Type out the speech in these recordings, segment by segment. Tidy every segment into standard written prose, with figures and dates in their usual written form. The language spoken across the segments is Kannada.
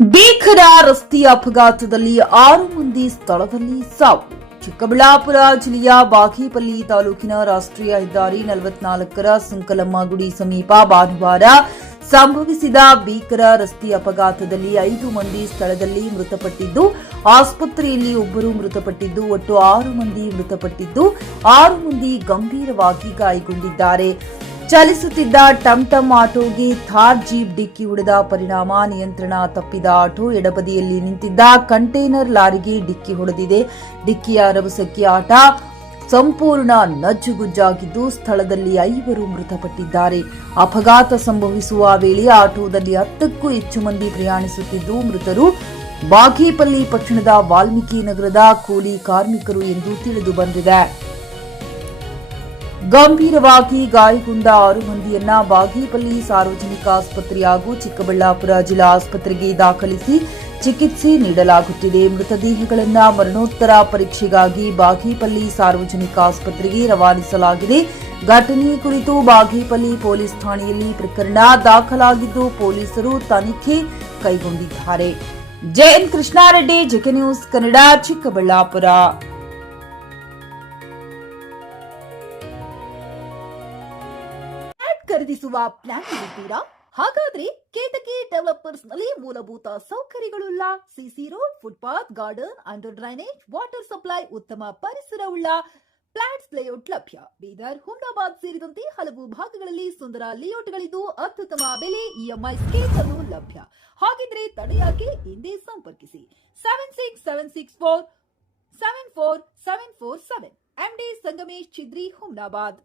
ಭೀಕರ ರಸ್ತೆ ಅಪಘಾತದಲ್ಲಿ 6 ಮಂದಿ ಸ್ಥಳದಲ್ಲಿ ಸಾವು. ಚಿಕ್ಕಬಳ್ಳಾಪುರ ಜಿಲ್ಲೆಯ ಬಾಗೇಪಲ್ಲಿ ತಾಲೂಕಿನ ರಾಷ್ಟ್ರೀಯ ಹೆದ್ದಾರಿ 44ರ ಸಂಕಲಮ್ಮ ಗುಡಿ ಸಮೀಪ ಭಾನುವಾರ ಸಂಭವಿಸಿದ ಭೀಕರ ರಸ್ತೆ ಅಪಘಾತದಲ್ಲಿ 5 ಮಂದಿ ಸ್ಥಳದಲ್ಲಿ ಮೃತಪಟ್ಟಿದ್ದು, ಆಸ್ಪತ್ರೆಯಲ್ಲಿ ಒಬ್ಬರು ಮೃತಪಟ್ಟಿದ್ದು, ಒಟ್ಟು 6 ಮಂದಿ ಮೃತಪಟ್ಟಿದ್ದು, 6 ಮಂದಿ ಗಂಭೀರವಾಗಿ ಗಾಯಗೊಂಡಿದ್ದಾರೆ. ಚಲಿಸುತ್ತಿದ್ದ ಟಂಟಂ ಆಟೋಗೆ ಥಾರ್ ಜೀಪ್ ಡಿಕ್ಕಿ ಹೊಡೆದ ಪರಿಣಾಮ ನಿಯಂತ್ರಣ ತಪ್ಪಿದ ಆಟೋ ಎಡಬದಿಯಲ್ಲಿ ನಿಂತಿದ್ದ ಕಂಟೈನರ್ ಲಾರಿಗೆ ಡಿಕ್ಕಿ ಹೊಡೆದಿದೆ. ಡಿಕ್ಕಿಯ ರಭಸಕ್ಕೆ ಆಟೋ ಸಂಪೂರ್ಣ ನಜ್ಜುಗುಜ್ಜಾಗಿದ್ದು, ಸ್ಥಳದಲ್ಲಿ 5 ಮೃತಪಟ್ಟಿದ್ದಾರೆ. ಅಪಘಾತ ಸಂಭವಿಸುವ ವೇಳೆ ಆಟೋದಲ್ಲಿ 10ಕ್ಕೂ ಹೆಚ್ಚು ಮಂದಿ ಪ್ರಯಾಣಿಸುತ್ತಿದ್ದು, ಮೃತರು ಬಾಗೇಪಲ್ಲಿ ಪಟ್ಟಣದ ವಾಲ್ಮೀಕಿ ನಗರದ ಕೂಲಿ ಕಾರ್ಮಿಕರು ಎಂದು ತಿಳಿದು ಬಂದಿದೆ. ಗಂಭೀರವಾಗಿ ಗಾಯಗೊಂಡ 6 ಮಂದಿಯನ್ನ ಬಾಗೇಪಲ್ಲಿ ಸಾರ್ವಜನಿಕ ಆಸ್ಪತ್ರೆ ಹಾಗೂ ಚಿಕ್ಕಬಳ್ಳಾಪುರ ಜಿಲ್ಲಾ ಆಸ್ಪತ್ರೆಗೆ ದಾಖಲಿಸಿ ಚಿಕಿತ್ಸೆ ನೀಡಲಾಗುತ್ತಿದೆ. ಮೃತದೇಹಗಳನ್ನು ಮರಣೋತ್ತರ ಪರೀಕ್ಷೆಗಾಗಿ ಬಾಗೇಪಲ್ಲಿ ಸಾರ್ವಜನಿಕ ಆಸ್ಪತ್ರೆಗೆ ರವಾನಿಸಲಾಗಿದೆ. ಘಟನೆ ಕುರಿತು ಬಾಗೇಪಲ್ಲಿ ಪೊಲೀಸ್ ಠಾಣೆಯಲ್ಲಿ ಪ್ರಕರಣ ದಾಖಲಾಗಿದ್ದು, ಪೊಲೀಸರು ತನಿಖೆ ಕೈಗೊಂಡಿದ್ದಾರೆ. JN Krishna Reddy, JK news Kannada, Chikkaballapur. ಖರೀದಿಸುವ ಪ್ಲಾನ್ ಇದ್ದೀರಾ? ಹಾಗಾದ್ರೆ ಕೇತಕಿ ಡೆವಲಪರ್ಸ್ ನಲ್ಲಿ ಮೂಲಭೂತ ಸೌಕರ್ಯಗಳುಳ್ಳ CC road, footpath, garden, under drainage, water supply, ಉತ್ತಮ ಪರಿಸರವುಳ್ಳ ಫ್ಲಾಟ್ಸ್ ಲೇಔಟ್ ಲಭ್ಯ. ಬೀದರ್, ಹುಮ್ನಾಬಾದ್ ಸೇರಿದಂತೆ ಹಲವು ಭಾಗಗಳಲ್ಲಿ ಸುಂದರ ಲೇಔಟ್ಗಳಿದ್ದು, ಅತ್ಯುತ್ತಮ ಬೆಲೆ, ಇಎಂಐ ಸ್ಕೀಮ್ಸ್ ಅನ್ನು ಲಭ್ಯ. ಹಾಗಿದ್ರೆ ತಡೆಯಾಕೆ? ಹಿಂದೆ ಸಂಪರ್ಕಿಸಿ 7676474747 ಎಂಡಿ ಸಂಗಮೇಶ್ ಚಿದ್ರಿ, ಹುಮ್ನಾಬಾದ್.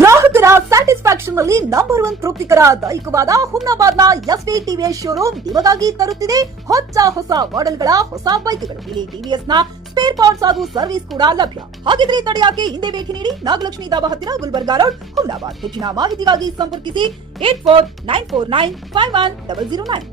ಗ್ರಾಹಕರ ಸ್ಯಾಟಿಸ್ಫ್ಯಾಕ್ಷನ್ ನಲ್ಲಿ ನಂಬರ್ 1 ತೃಪ್ತಿಕರ ದೈಹಿಕವಾದ ಹುಮ್ನಾಬಾದ್ನ ಎಸ್ವಿ ಟಿವಿಎಸ್ ಶೋರೂಮ್ ನಿಮಗಾಗಿ ತರುತ್ತಿದೆ ಹೊಸ ಮಾಡೆಲ್ಗಳ ಹೊಸ ಬೈಕ್ಗಳು. ಇಲ್ಲಿ ಟಿವಿಎಸ್ ನ ಸ್ಪೇರ್ ಪಾರ್ಟ್ಸ್ ಹಾಗೂ ಸರ್ವಿಸ್ ಕೂಡ ಲಭ್ಯ. ಹಾಗಿದ್ರೆ ತಡೆಯಾಕೆ? ಹಿಂದೆ ಭೇಟಿ ನೀಡಿ, ನಾಗಲಕ್ಷ್ಮಿ ಧಾಬಾ ಹತ್ತಿರ, ಗುಲ್ಬರ್ಗಾ ರೋಡ್, ಹುಮ್ನಾಬಾದ್. ಹೆಚ್ಚಿನ ಮಾಹಿತಿಗಾಗಿ ಸಂಪರ್ಕಿಸಿ 8494951009.